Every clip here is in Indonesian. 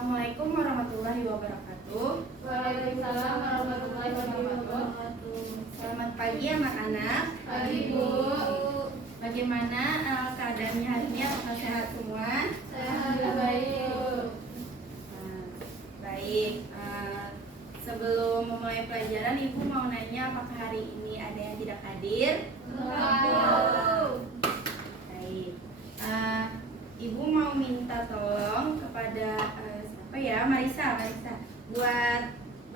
Assalamualaikum warahmatullahi wabarakatuh. Waalaikumsalam warahmatullahi wabarakatuh. Selamat pagi anak-anak. Pagi, Bu. Bagaimana keadaannya hari ini? Apakah sehat semua? Sehat, baik. Baik. Sebelum memulai pelajaran, Ibu mau nanya apakah hari ini ada yang tidak hadir? Baik. Ibu mau minta tolong kepada siapa ya? Marisa buat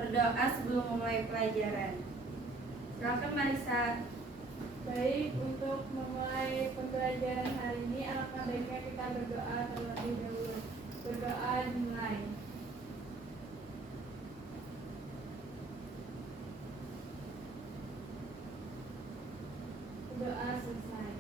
berdoa sebelum memulai pelajaran. Silakan Marisa. Baik, untuk memulai pembelajaran hari ini, alangkah baiknya kita berdoa terlebih dahulu. Berdoa dimulai. Doa selesai.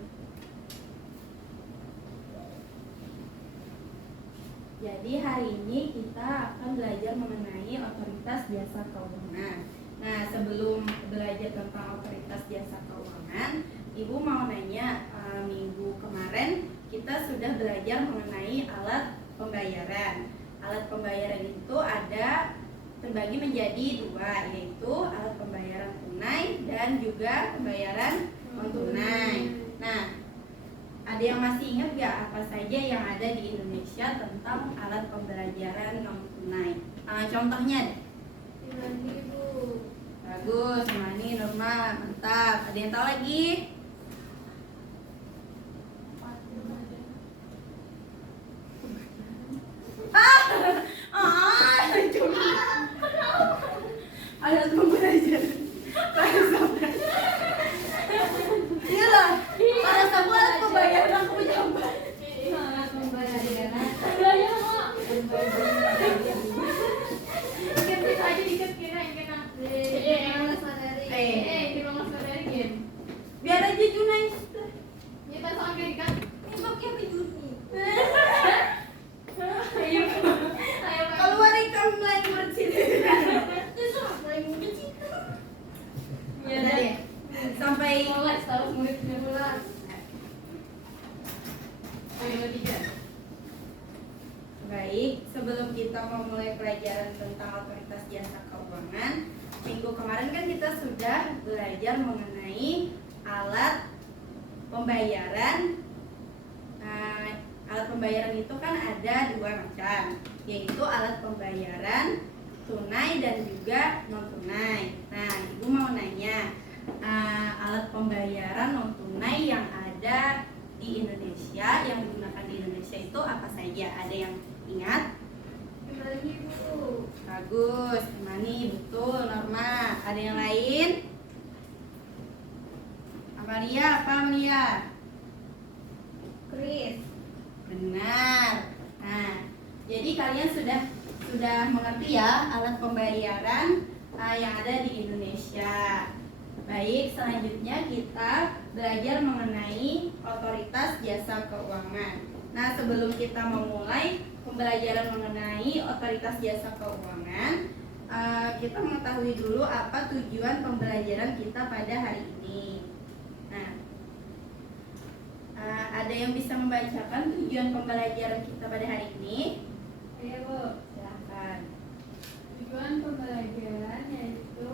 Jadi hari ini kita akan belajar mengenai otoritas jasa keuangan. Nah, sebelum belajar tentang otoritas jasa keuangan, Ibu mau nanya, minggu kemarin kita sudah belajar mengenai alat pembayaran. Alat pembayaran itu ada terbagi menjadi dua, yaitu alat pembayaran tunai dan juga pembayaran non tunai. Nah, ada yang masih ingat gak apa saja yang ada di Indonesia tentang alat pembayaran non tunai? Contohnya, Ibu. bagus, Mani, Norma, mantap. Ada yang tahu lagi? Alat pembelajaran. Iya lah, pada semua alat pembayaran aku menjawab. Alat pembayaran. Dikit aja dikit kira yang kena. Biar aja Junai. Kita soal kan. Nembaknya ke Juni. Ayo. Keluar ikan lain bersini. Ya udah deh. Sampai Mulai taruh muridnya mulai. Ayo tiga. baik, sebelum kita memulai pelajaran tentang otoritas jasa keuangan, minggu kemarin kan kita sudah belajar mengenai alat pembayaran. Alat pembayaran itu kan ada dua macam, yaitu alat pembayaran tunai dan juga non tunai. Nah, Ibu mau nanya, alat pembayaran non tunai yang ada di Indonesia, yang digunakan di Indonesia itu apa saja? Ada yang ingat? Ibu. Bagus, Mani, betul, Norma. Ada yang lain? Amalia? Chris. Benar. Nah, jadi kalian sudah mengerti ya alat pembayaran yang ada di Indonesia. Baik, selanjutnya kita belajar mengenai otoritas jasa keuangan. Nah, sebelum kita memulai pembelajaran mengenai otoritas jasa keuangan, kita mengetahui dulu apa tujuan pembelajaran kita pada hari ini. Nah, ada yang bisa membacakan tujuan pembelajaran kita pada hari ini? Ayo, Bu. Silakan. Tujuan pembelajaran yaitu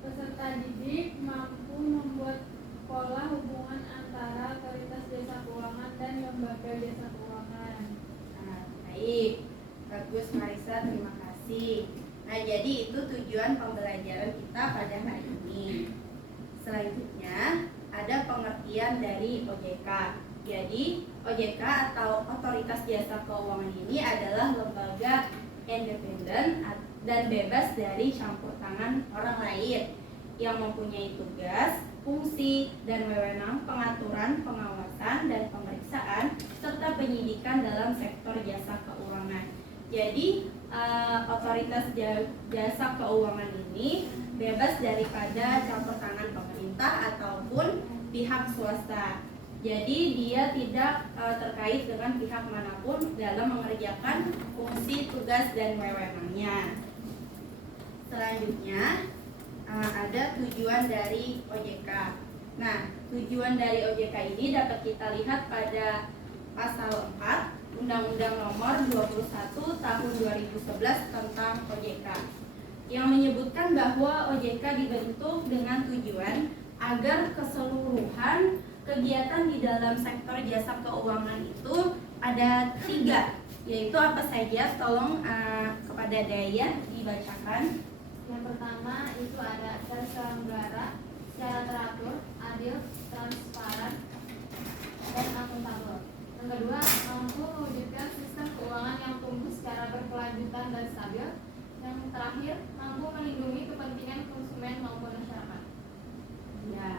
peserta didik mampu membuat pola hubungan antara otoritas jasa keuangan dan lembaga jasa keuangan. Baik, bagus Marisa, terima kasih. Nah, jadi itu tujuan pembelajaran kita pada hari ini. Selanjutnya ada pengertian dari OJK. Jadi OJK atau Otoritas Jasa Keuangan ini adalah lembaga independen dan bebas dari campur tangan orang lain yang mempunyai tugas, fungsi, dan wewenang pengaturan, pengawasan, dan pemeriksaan serta penyidikan dalam sektor jasa keuangan. Jadi otoritas jasa keuangan ini bebas daripada campur tangan pemerintah ataupun pihak swasta. Jadi dia tidak terkait dengan pihak manapun dalam mengerjakan fungsi, tugas, dan wewenangnya. Selanjutnya ada tujuan dari OJK. Nah, tujuan dari OJK ini dapat kita lihat pada pasal 4 Undang-Undang Nomor 21 Tahun 2011 tentang OJK, yang menyebutkan bahwa OJK dibentuk dengan tujuan agar keseluruhan kegiatan di dalam sektor jasa keuangan itu ada 3, yaitu apa saja? Tolong kepada Daya dibacakan. Yang pertama itu ada terselenggara secara teratur, adil, transparan, dan akuntabel. Yang kedua, mampu mewujudkan sistem keuangan yang tumbuh secara berkelanjutan dan stabil. Yang terakhir, mampu melindungi kepentingan konsumen maupun masyarakat. Ya,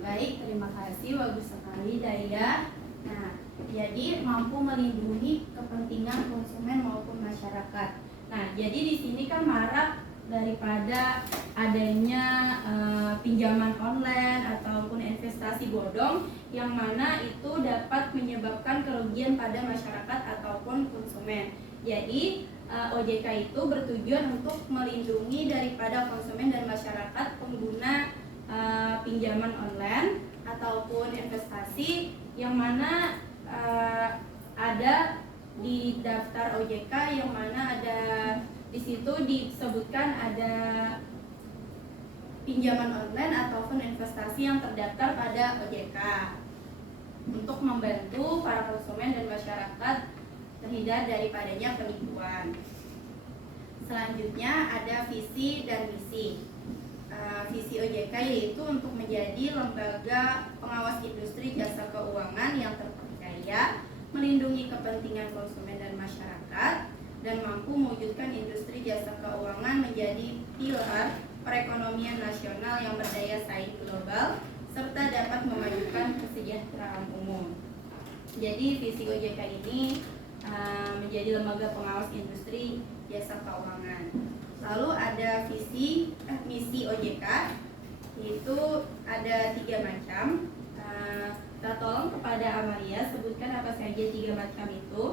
baik, terima kasih, bagus sekali Daya. Nah, jadi mampu melindungi kepentingan konsumen maupun masyarakat. Nah, jadi di sini kan marak daripada adanya pinjaman online ataupun investasi bodong yang mana itu dapat menyebabkan kerugian pada masyarakat ataupun konsumen. Jadi OJK itu bertujuan untuk melindungi daripada konsumen dan masyarakat pengguna pinjaman online ataupun investasi yang mana ada di daftar OJK, yang mana ada di situ disebutkan ada pinjaman online ataupun investasi yang terdaftar pada OJK untuk membantu para konsumen dan masyarakat terhindar daripadanya penipuan. Selanjutnya ada visi dan misi. Visi OJK yaitu untuk menjadi lembaga pengawas industri jasa keuangan yang terpercaya, melindungi kepentingan konsumen dan masyarakat, dan mampu mewujudkan industri jasa keuangan menjadi pilar perekonomian nasional yang berdaya saing global serta dapat memajukan kesejahteraan umum. Jadi visi OJK ini menjadi lembaga pengawas industri jasa keuangan. Lalu ada misi OJK, yaitu ada 3 macam. Kita tolong kepada Amalia sebutkan apa saja 3 macam itu.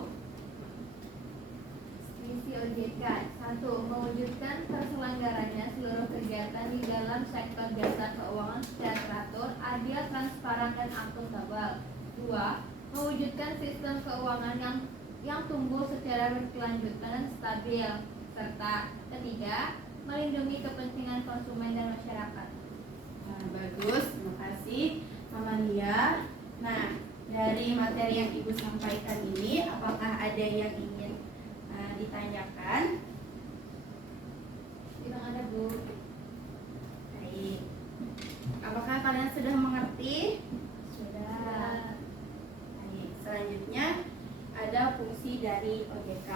Misi OJK 1. Mewujudkan terselenggaranya seluruh kegiatan di dalam sektor jasa keuangan secara teratur, adil, transparan, dan akuntabel. 2. Mewujudkan sistem keuangan yang tumbuh secara berkelanjutan dan stabil. Serta 3. Melindungi kepentingan konsumen dan masyarakat. Nah, bagus, terima kasih Amalia. Nah, dari materi yang Ibu sampaikan ini, apakah ada yang ingin ditanyakan? Tidak ada, Bu. Baik. Apakah kalian sudah mengerti? Sudah. Baik. Selanjutnya ada fungsi dari OJK.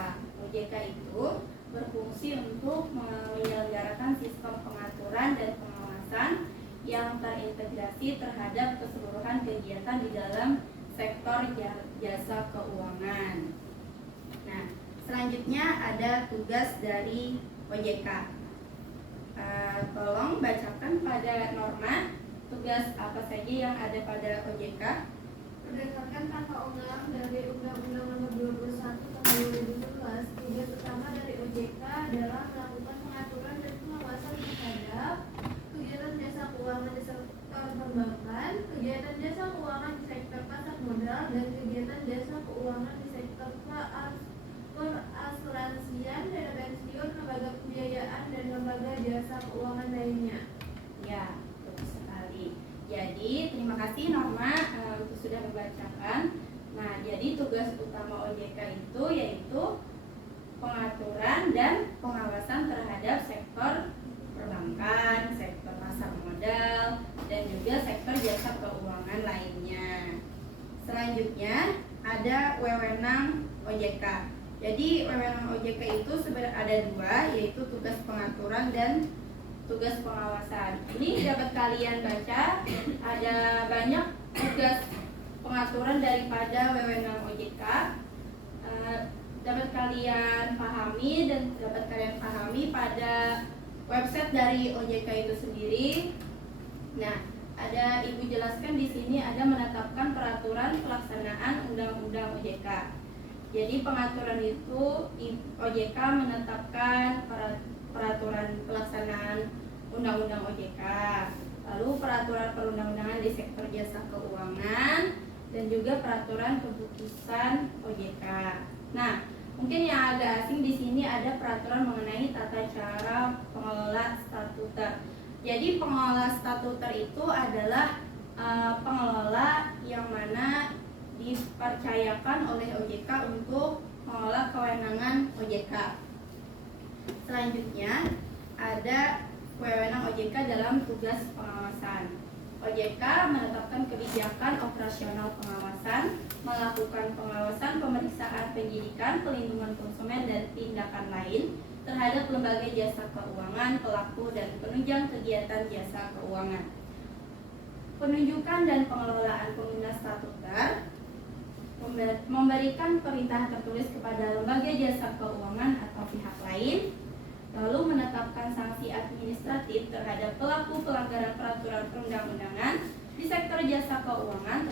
OJK itu berfungsi untuk menyelenggarakan sistem pengaturan dan pengawasan yang terintegrasi terhadap keseluruhan kegiatan di dalam sektor jasa keuangan. Nah, selanjutnya ada tugas dari OJK. Tolong bacakan pada Norma tugas apa saja yang ada pada OJK. Berdasarkan kata undang dari Undang-Undang Nomor 21 Tahun 2011, tugas utama dari OJK adalah melakukan pengaturan dan pengawasan terhadap kegiatan jasa keuangan di sektor perbankan, kegiatan jasa keuangan di sektor pasar modal, dan kegiatan jasa keuangan di sektor perasuransian, dana pensiun, lembaga pembiayaan, dan lembaga jasa keuangan lainnya. Ya, bagus sekali. Jadi, terima kasih Norma untuk sudah membacakan. Nah, jadi tugas utama OJK itu yaitu pengaturan dan pengawasan terhadap sektor perbankan, sektor pasar modal, dan juga sektor jasa keuangan lainnya. Selanjutnya ada wewenang OJK. Jadi wewenang OJK itu sebenarnya ada 2, yaitu tugas pengaturan dan tugas pengawasan. Ini dapat kalian baca, ada banyak tugas pengaturan daripada wewenang OJK. Dapat kalian pahami pada website dari OJK itu sendiri. Nah, ada Ibu jelaskan di sini ada menetapkan peraturan pelaksanaan Undang-Undang OJK. Jadi pengaturan itu OJK menetapkan peraturan pelaksanaan Undang-Undang OJK, lalu peraturan perundang-undangan di sektor jasa keuangan, dan juga peraturan keputusan OJK. Nah, mungkin yang agak asing di sini ada peraturan mengenai tata cara pengelola statuter. Jadi pengelola statuter itu adalah pengelola yang mana dipercayakan oleh OJK untuk mengelola kewenangan OJK. Selanjutnya ada wewenang OJK dalam tugas pengawasan. OJK menetapkan kebijakan operasional pengawasan, melakukan pengawasan, pemeriksaan, penyidikan, pelindungan konsumen, dan tindakan lain terhadap lembaga jasa keuangan, pelaku, dan penunjang kegiatan jasa keuangan. Penunjukan dan pengelolaan pengguna statuter, memberikan perintah tertulis kepada lembaga jasa keuangan atau pihak lain, lalu menetapkan sanksi administratif terhadap pelaku pelanggaran peraturan perundang-undangan di sektor jasa keuangan,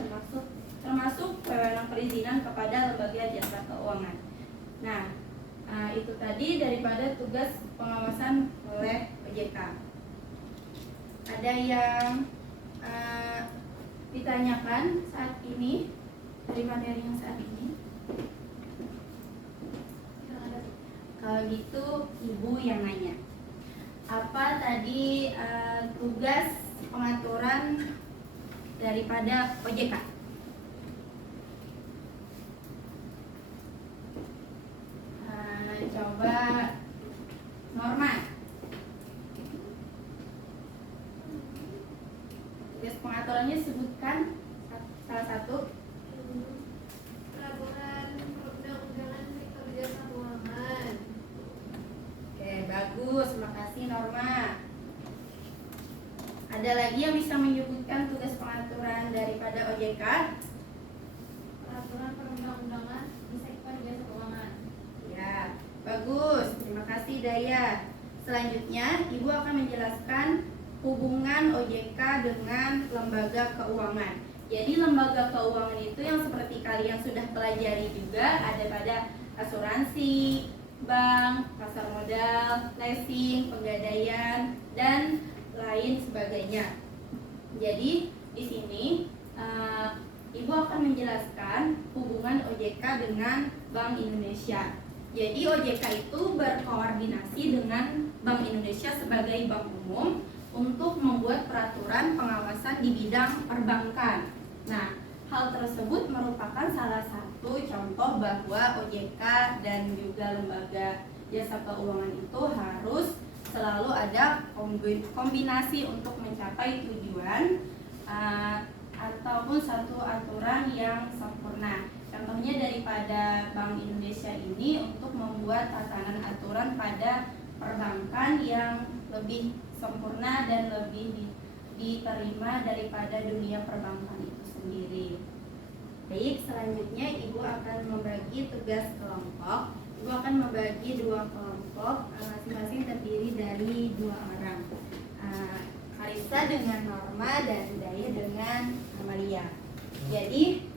termasuk wewenang perizinan kepada lembaga jasa keuangan. Nah, itu tadi daripada tugas pengawasan oleh OJK. Ada yang ditanyakan saat ini dari materi yang saat ini? Kalau gitu Ibu yang nanya. Apa tadi tugas pengaturan daripada OJK? Coba Norma. Tugas pengaturannya sebutkan salah satu. Peraturan perundang-undangan sektor jasa keuangan. Oke, bagus. Terima kasih Norma. Ada lagi yang bisa menyebutkan tugas pengaturan daripada OJK? Peraturan perundang-undangan di sektor jasa keuangan. Ya, bagus. Terima kasih Daya. Selanjutnya, Ibu akan menjelaskan hubungan OJK dengan lembaga keuangan. Jadi lembaga keuangan itu yang seperti kalian sudah pelajari juga ada pada asuransi, bank, pasar modal, leasing, pegadaian, dan lain sebagainya. Jadi di sini Ibu akan menjelaskan hubungan OJK dengan Bank Indonesia. Jadi OJK itu berkoordinasi dengan Bank Indonesia sebagai bank umum untuk membuat peraturan pengawasan di bidang perbankan. Nah, hal tersebut merupakan salah satu contoh bahwa OJK dan juga lembaga jasa keuangan itu harus selalu ada kombinasi untuk mencapai tujuan ataupun satu aturan yang sempurna. Contohnya daripada Bank Indonesia ini untuk membuat tatanan aturan pada perbankan yang lebih sempurna dan lebih diterima daripada dunia perbankan itu sendiri. Baik, selanjutnya Ibu akan membagi tugas kelompok. Ibu akan membagi 2 kelompok, masing-masing terdiri dari 2 orang. Karissa dengan Norma dan Daya dengan Amalia. Jadi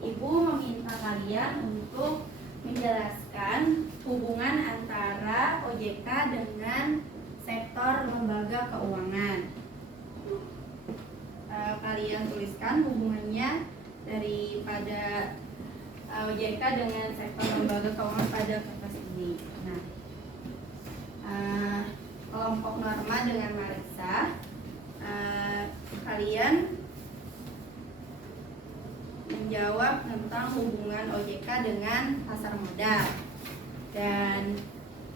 Ibu meminta kalian untuk menjelaskan hubungan antara OJK dengan sektor lembaga keuangan. Kalian tuliskan hubungannya daripada OJK dengan sektor lembaga keuangan pada kertas ini. Nah, kelompok Norma dengan Marissa, kalian menjawab tentang hubungan OJK dengan pasar modal, dan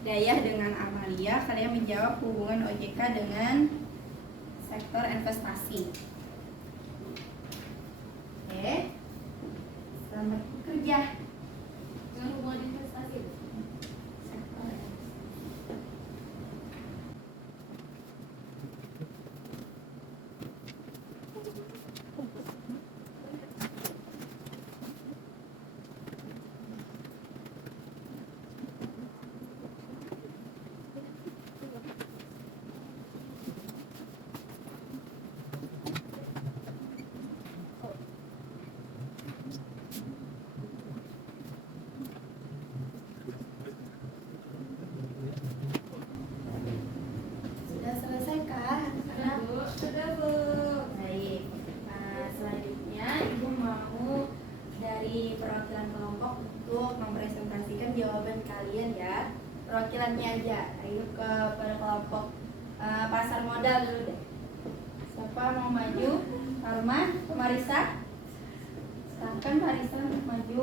Dayah dengan Amalia, kalian menjawab hubungan OJK dengan sektor investasi. Oke, selamat bekerja. Dengan hubungan investasi. Sektor jawaban kalian ya. Perwakilannya aja. Ayo pada kelompok pasar modal dulu deh. Siapa mau maju? Arma, Marisa. Silahkan Marisa maju.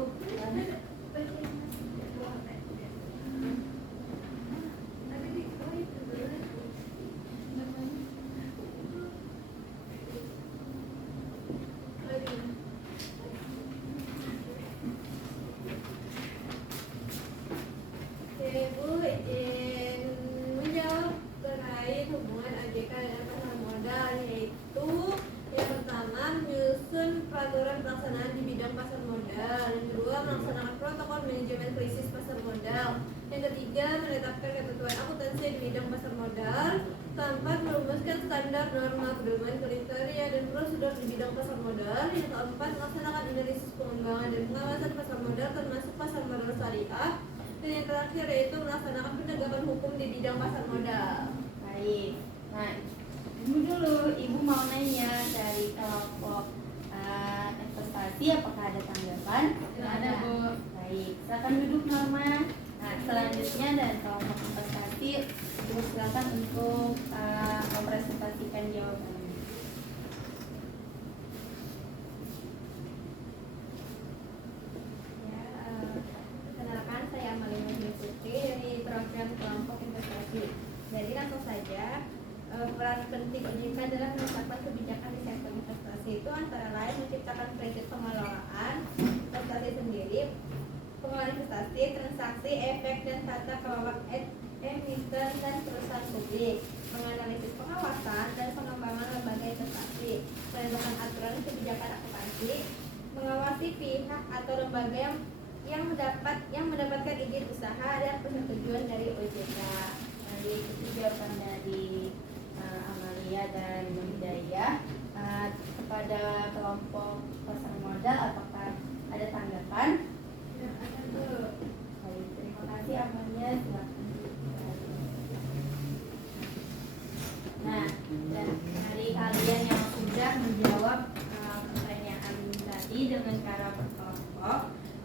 Bu, izin menjawab terkait hubungan OJK dengan pasar modal, yaitu yang pertama menyusun peraturan pelaksanaan di bidang pasar modal, yang kedua melaksanakan protokol manajemen krisis pasar modal, yang ketiga menetapkan ketentuan akuntansi di bidang pasar modal, keempat merumuskan standar norma pedoman kriteria dan prosedur di bidang pasar modal, yang keempat melaksanakan analisis pengembangan dan pengawasan pasar modal termasuk pasar modal syariah, dan yang terakhir yaitu melaksanakan penegakan hukum di bidang pasar modal. Baik. Nah, dulu ibu mau nanya dari kelompok investasi, apakah ada tanggapan? Tidak ada, Bu. Baik, silakan duduk Norma. Nah, selanjutnya dari kelompok investasi, ibu silakan untuk mempresentasikan jawabannya. Ya, perkenalkan saya Amalia Mahdi Putri dari perwakilan kelompok investasi. Jadi langsung saja, peran penting OJK dalam menetapkan kebijakan di sektor investasi itu antara lain menciptakan prinsip pengelolaan investasi sendiri, pengelolaan investasi, transaksi, efek dan tata kelola emiten dan perusahaan publik, menganalisis pengawasan dan pengembangan lembaga investasi, menentukan aturan kebijakan akuntansi, mengawasi pihak atau lembaga yang mendapatkan izin usaha dan persetujuan dari OJK. Jadi itu jawaban dari Amalia dan Hidayah. Kepada kelompok pasar modal, apakah ada tanggapan? Tidak ada, Bu. Baik, terima kasih Amalia. Silakan. Nah, dan dari kalian yang sudah menjawab pertanyaan tadi dengan cara berkelompok,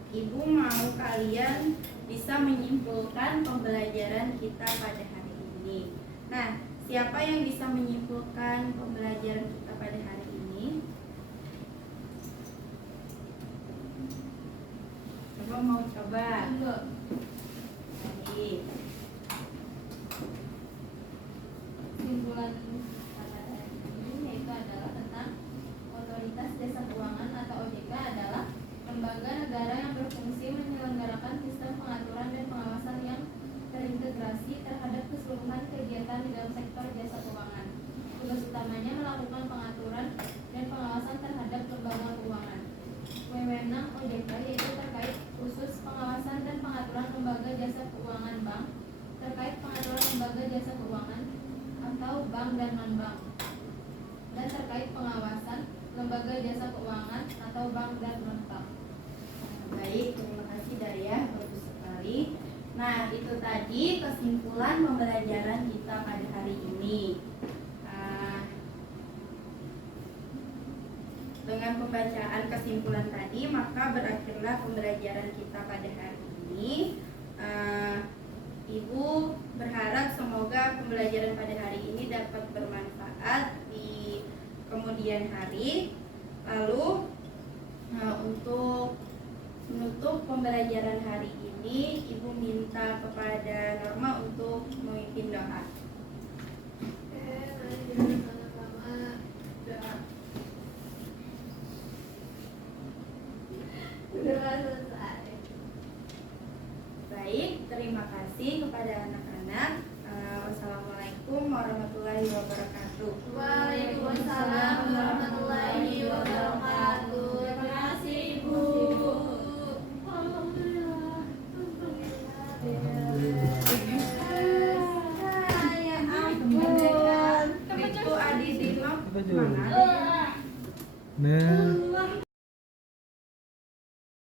Ibu mau kalian bisa menyimpulkan pembelajaran kita pada hari ini. Nah, siapa yang bisa menyimpulkan pembelajaran kita pada hari ini? Coba mau coba. Enggak. Baik. Kesimpulan pada hari ini yaitu adalah tentang otoritas jasa keuangan atau OJK adalah lembaga negara yang berfungsi menyelenggarakan sistem pengaturan dan pengawasan yang terintegrasi terhadap keseluruhan kegiatan di dalam sektor jasa keuangan. Tugas utamanya melakukan pengaturan dan pengawasan terhadap lembaga keuangan. Wewenang OJK yaitu terkait khusus pengawasan dan pengaturan lembaga jasa keuangan bank, terkait pengaturan lembaga jasa keuangan atau bank dan non-bank, dan terkait pengawasan lembaga jasa keuangan atau bank dan non-bank. Baik, terima kasih Daya, bagus sekali. Nah, itu tadi kesimpulan pembelajaran kita pada hari ini. Dengan pembacaan kesimpulan tadi, maka berakhirlah pembelajaran kita pada hari ini. Ibu berharap semoga pembelajaran pada hari ini dapat bermanfaat di kemudian hari. Lalu untuk menutup pembelajaran hari ini, Ibu minta kepada Norma untuk memimpin doa. Sama-sama doa. Doa selesai. Baik, terima kasih kepada anak-anak. Wassalamualaikum warahmatullahi wabarakatuh. Waalaikumsalam warahmatullahi wabarakatuh. Terima kasih Ibu. Alhamdulillah. Ya ampun, itu Adi Dino mana? Nah.